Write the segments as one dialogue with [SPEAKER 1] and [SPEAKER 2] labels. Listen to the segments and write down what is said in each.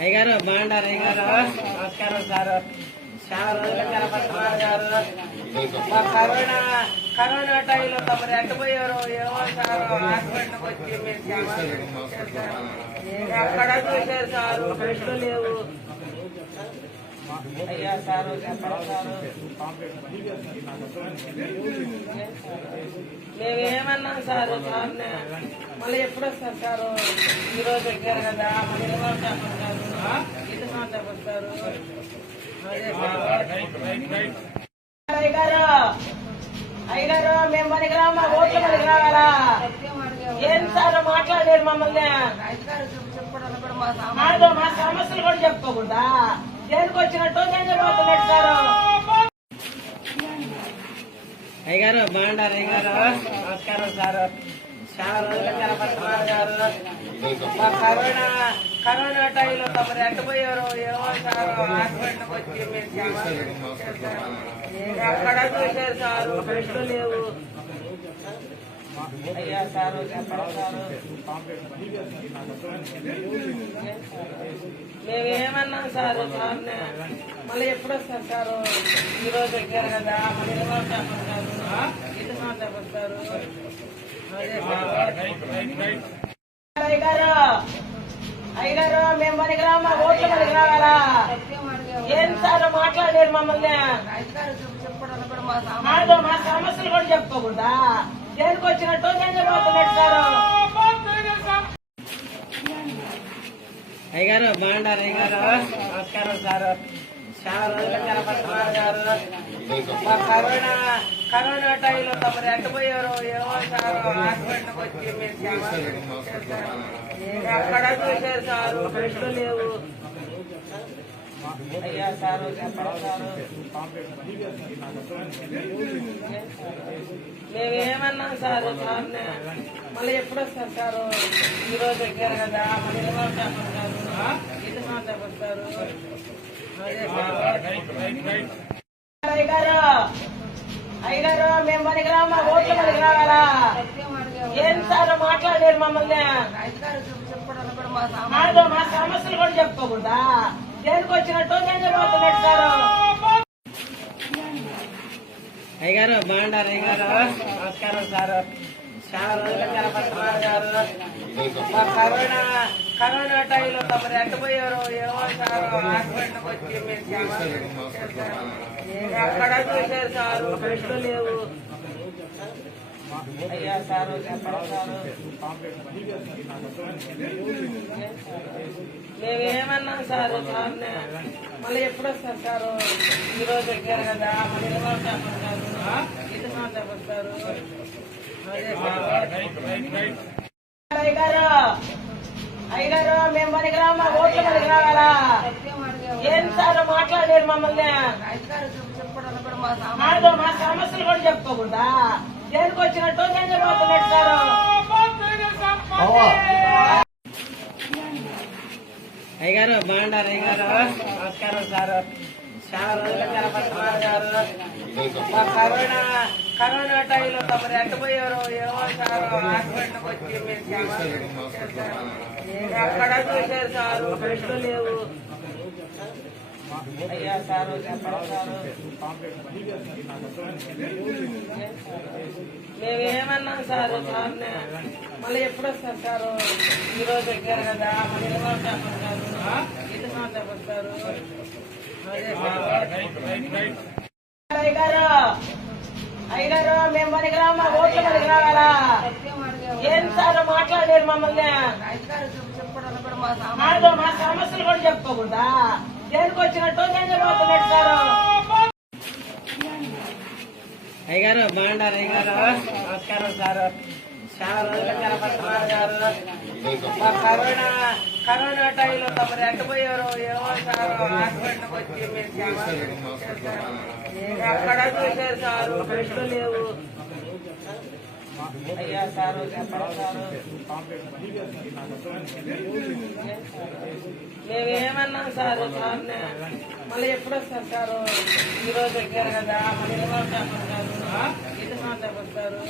[SPEAKER 1] అయ్యారు బాగుండారు అయ్యారు నమస్కారం సార్. చాలా రోజులు కనపడుతున్నారు గారు. మా కరోనా కరోనా టైంలో తమరు ఎట్టపోయారు ఏమో సార్. హాస్పిటల్కి వచ్చి మీరు ఎక్కడ చూశారు సార్? ప్రశ్నలు లేవు. అయ్యా సారు సారు. మేమేమన్నాం సారు సార్ మళ్ళీ ఎప్పుడు వస్తారు సారు? ఈరోజు రోజు ఎక్కారు కదా మళ్ళీ అయ్యారు మేము మనకి రామా ఓట్లు మనకి రావాలా ఏం సార్ మాట్లాడలేరు మమ్మల్ని మా సమస్యలు కూడా చెప్పుకోకుండా దేనికి వచ్చినట్టు చంద్రబాబు సార్ అయ్యారు బాగున్నారు అయ్యారు నమస్కారం సార్. చాలా రోజులు కనపడుతున్నారు గారు. మా కరోనా కరోనా టైంలో తమరు ఎట్టపోయారు ఏమో సార్ హాస్పిటల్కి వచ్చి మీరు ఎక్కడ చూశారు సార్ ప్రశ్నలు లేవు. అయ్యా సారు చెప్పండి సారు. మేమేమన్నాం సారు సార్ని మళ్ళీ ఎప్పుడు వస్తారు సారు? ఈ రోజు ఎక్కారు కదా మళ్ళీ ఇది మాట చెప్పండి సారు. అదే సారు. అయ్యగారు మేము మనకి మా ఓట్లు మనకి రావాలా? ఏం సార్ మాట్లాడలేరు మమ్మల్ని? మాతో మా సమస్యలు కూడా చెప్పుకోకుండా దేనికి వచ్చినట్టు చంద్రబాబు సారు? అయ్యగారు బాగుండారు అయ్యగారు? నమస్కారం సార్. చాలా రోజులు కనపడుతున్నారు గారు. కరోనా కరోనా టైంలో తమరు ఎట్టపోయారు ఏమో సార్ హాస్పిటల్కి వచ్చి మీరు ఎక్కడ చూశారు సార్? లేవు. అయ్యా సారు సారు మేమేమన్నాం సార్ సార్ని? మళ్ళీ ఎప్పుడు వస్తారు సారు? ఈ రోజు ఎక్కారు కదా మళ్ళీ ఇరవై మాట చెప్పారు ఇది మాట చెప్పారు అదే అయ్యగారు అయ్యగారు మేము మనకి మా ఓట్లు మనకి రావాలా ఏం సార్ మాట్లాడలేరు మమ్మల్ని? మాతో మా సమస్యలు కూడా చెప్పుకోకుండా దేనికి వచ్చినట్టు? చంద్రబాబు సార్? అయ్యగారు బాగున్నారు అయ్యగారు? నమస్కారం సార్. చాలా రోజులు కనపడుతున్నారు గారు మా కరోనా కరోనా టైంలో తమరు ఎట్టపోయారు ఏమో సార్ హాస్పిటల్కి వచ్చి మీరు చాలా ఎక్కడ చూశారు సార్ ప్రశ్నలు లేవు అయ్యా సారు చెప్పండి సారు మేమేమన్నాం సార్ సార్ని మళ్ళీ ఎప్పుడు వస్తారు సారు ఈరోజు రోజు కదా మళ్ళీ ఇరవై చెప్పండి సారు ఇది మాట సారు సారు. అయ్యగారు మేము మనకి రామా ఓట్లు మనకి రావాలా? ఏం సార్ మాట్లాడలేరు మమ్మల్ని? కాదు మా సమస్యలు కూడా చెప్పుకోకూడదా? దేనికి వచ్చినట్టు చంద్రబాబు సారు? అయ్యగారు బాగుండారు అయ్యగారు. నమస్కారం సార్. చాలా రోజులు కనపడుతున్నారు గారు. మా కరోనా కరోనా టైంలో తమరు ఎట్టపోయారు ఏమో సార్ హాస్పిటల్కి వచ్చి మీరు ఎక్కడ చూశారు సార్? ప్రశ్నలు లేవు అయ్యా సారు చెప్పండి సారు. మేమేమన్నాం సార్ సార్ని? మళ్ళీ ఎప్పుడు వస్తారు సారు? ఈరోజు రోజు ఎక్కారు కదా మళ్ళీ ఇరవై చెప్పండి సారు ఇది మాట చెప్పండి సారు అదే సారు. అయ్యగారు మేము మనకి మా ఓట్లు మనకి రావాలా? ఏం సార్ మాట్లాడలేరు మమ్మల్ని? కాదు మా సమస్యలు కూడా చెప్పకుండా దేనికి వచ్చినట్టు చంద్రబాబు సారు? అయ్యారు బాగున్నారు అయ్యారు నమస్కారం సార్. చాలా రోజులు కనపడుతున్నారు గారు. మా కరోనా కరోనా టైంలో తమరు ఎట్టపోయారు ఏమో సార్ హాస్పిటల్కి వచ్చి చాలా ఎక్కడ చూశారు సార్ ప్రశ్నలు లేవు. అయ్యా సారు చెప్పండి సారు. మేమేమన్నాం సార్ సార్ని? మళ్ళీ ఎప్పుడు వస్తారు సారు? ఈ రోజు ఎక్కారు కదా మళ్ళీ ఇది మాట చెప్పండి సారు.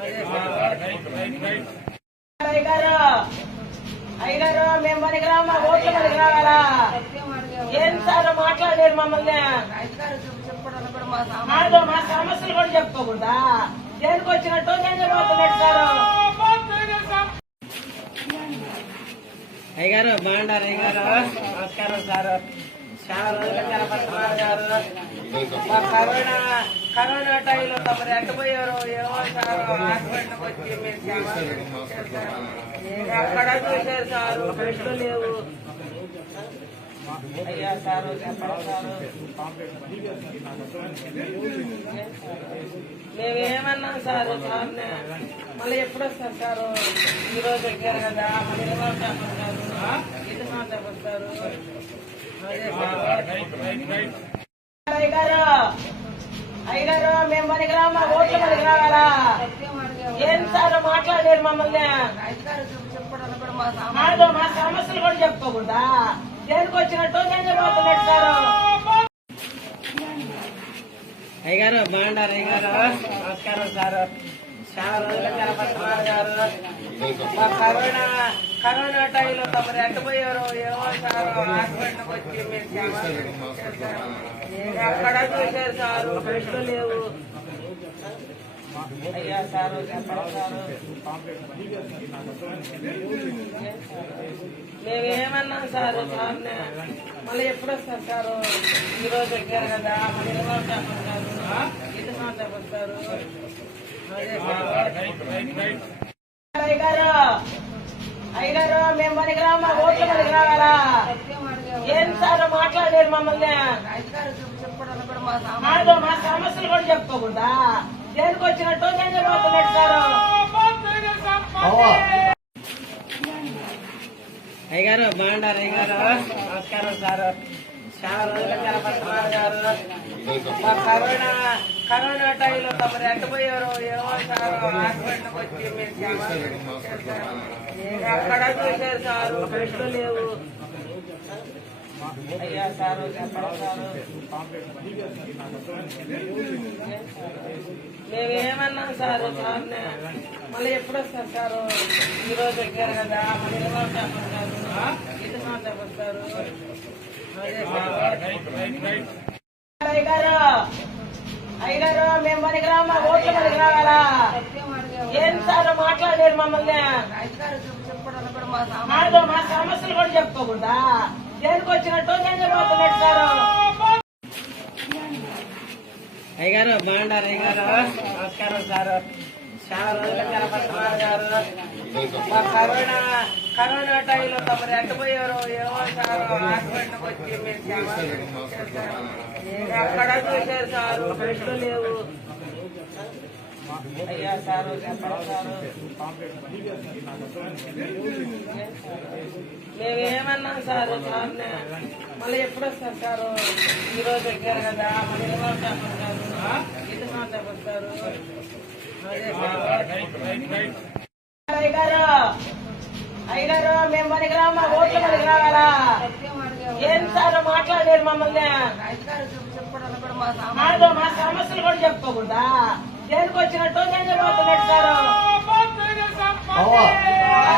[SPEAKER 1] అదే సారు. అయ్యగారు మేము మనకి రామా ఓట్లు మనకి రావాలా? ఏం సార్ మాట్లాడారు మమ్మల్ని? మా సమస్యలు కూడా చెప్పుకోకూడదా? దేనికి వచ్చినట్టు నేను సార్? అయ్యగారు బాగుండారు అయ్యగారు? నమస్కారం సార్. చాలా రోజులు కనపడుతున్నారు గారు. మా కరోనా కరోనా టైంలో తమరు ఎట్టపోయారు ఏమో సార్ హాస్పిటల్కి వచ్చి. నేను అక్కడ చూశారు సార్? ప్రశ్నలు లేవు. అయ్యా సార్ మేమేమన్నాం సార్ సార్ని? మళ్ళీ ఎప్పుడు వస్తారు సార్? ఈ రోజు ఎక్కారు కదా మళ్ళీ ఇది మాట చెప్పండి సార్. అదే సార్. అయ్యగారు మేము మనకి రామా ఓట్లు మనకి రావాలా ఏం సార్ మాట్లాడలేరు మమ్మల్ని? మాతో మా సమస్యలు కూడా చెప్పుకోకుండా దేనికి వచ్చినట్టు నేను పోతున్నట్టు సార్? అయ్యగారు బాగున్నారు అయ్యగారు? నమస్కారం సార్. చాలా రోజులు కనపడుతున్నారు గారు మా కరోనా కరోనా టైంలో తమరు ఎట్టపోయారు ఏమో సార్ హాస్పిటల్కి వచ్చి మీరు చాలా చేశారు. నేను చూశారు సార్ ప్రశ్నలు లేవు అయ్యా సారు చెప్పండి సార్ మేమేమన్నాం సార్ సార్ని మళ్ళీ ఎప్పుడు వస్తారు సారు ఈరోజు రోజు కదా మళ్ళీ ఇరవై చెప్పండి సార్ ఇది మాట అయ్యారు అయ్యగారు మేము మనకి రామా ఓట్లు మనకి రావాలా ఏం సార్ మమ్మల్ని మా సమస్యలు కూడా చెప్పుకోకుండా దేనికి వచ్చినట్టు నేను సార్ అయ్యగారు బాగుండారు అయ్యారు నమస్కారం సార్. చాలా రోజులు కనపడుతున్నారు గారు. కరోనా టైంలో తమరు ఎట్టపోయారు ఏమో సార్ హాస్పిటల్కి వచ్చి మీరు చాలా చేశారు. సార్? ప్రశ్నలు లేవు. అయ్యా సార్ చెప్పండి సార్. మేమేమన్నాం సార్ సార్ని? మళ్ళీ ఎప్పుడు వస్తారు సార్? ఈ రోజు ఎక్కారు కదా మళ్ళీ ఇది మాట చెప్పండి సార్? అదే సార్. అయ్యగారు మేము మనకి రామా ఓట్లు మనకి రావాలా? ఏం సార్ మాట్లాడారు మమ్మల్ని? కాదు మా సమస్యలు కూడా చెప్పుకోకుండా దేనికి వచ్చినట్టు నేను పోతున్నట్టు సారు? అయ్యారు బాగున్నారు అయ్యారు నమస్కారం సారు. చాలా రోజులు కనపడుతున్నారు గారు. మా కరోనా కరోనా టైంలో తమరు ఎట్టపోయారు ఏమో సార్ హాస్పిటల్కి వచ్చి చేశారు. నేను అక్కడ చూశారు సార్ ప్రశ్నలు లేవు. అయ్యా సార్ చెప్పండి సార్. మేమేమన్నాం సార్ సార్ని మళ్ళీ ఎప్పుడు వస్తారు సార్? ఈ రోజు ఎక్కారు కదా మళ్ళీ ఇరవై చెప్పండి ఇది మాట చెప్పండి సార్. అదే సార్. అయ్యగారు మేము మనకి రామా ఓట్లు మనకి రావాలా? ఏం సార్ మాట్లాడారు మమ్మల్ని? కాదు మా సమస్యలు కూడా చెప్పుకోకూడదా? దేనికి వచ్చినట్టు? నేను పోతున్నట్టు సార్?